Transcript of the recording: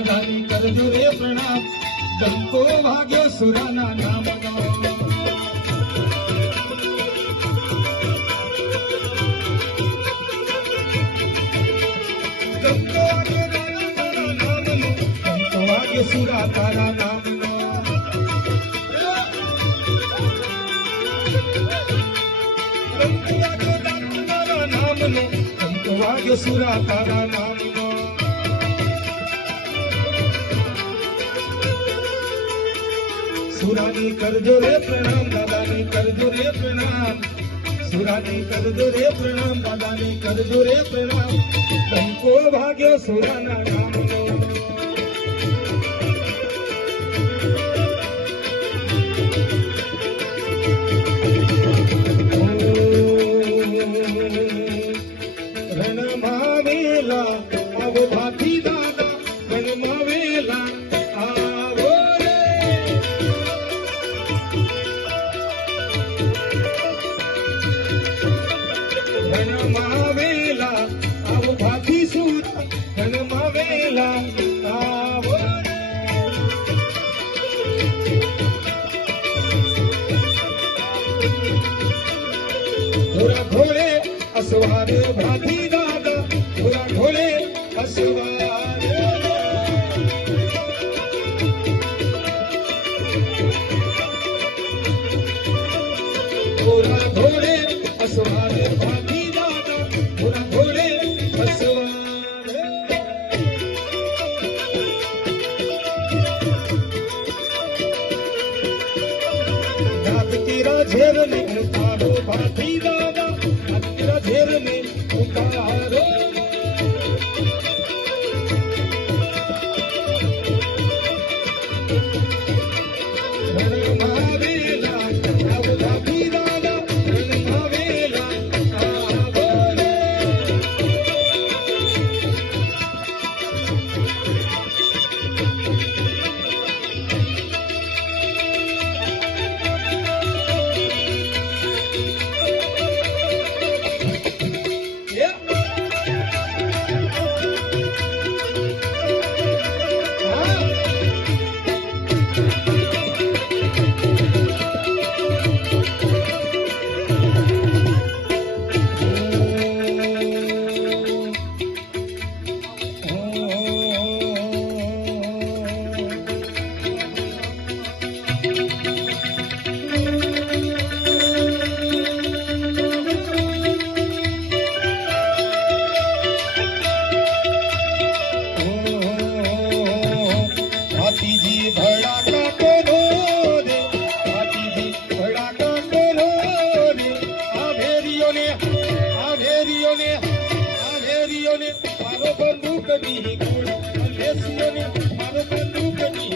દાદાની કરજો રે પ્રણામ ડંકો ભાગ્યો સુરાના નામનો ડંકો વાગ્યો સુરા તારા નામનો ડંકો વાગ્યો સુરા તારા નામનો સુરાની કરજો રે પ્રણામ દાદાની કરજો રે પ્રણામ સુરાની કરજો રે પ્રણામ દાદાની કરજો રે પ્રણામ ડંકો ભાગ્યો સુરાના નામનો રણમાં વેલા આવો ભાથી દાદા રણમાં વેલા આવો રે રણમાં વેલા આવો ભાથી સૂત રણમાં વેલા આવો રે ઘોડા ઘોડે અસવાર ભાથી દાદા ઘોડા ઘોડે અસવાર ઘોડા ઘોડે અસવાર ભાથી દાદા ઘોડા ઘોડે અસવાર રાત તેરા ઝેર ને ઉતારો ભાથી દાદા તેરા ઝેર ને ઉતારો રણમાં વેલા આવો ભાથી દાદા રણમાં વેલા આવો રે ભાતીજી ભડાકા કોનો રે ભાતીજી ભડાકા કોનો રે આ ભેરીઓને મારો બંદૂક ની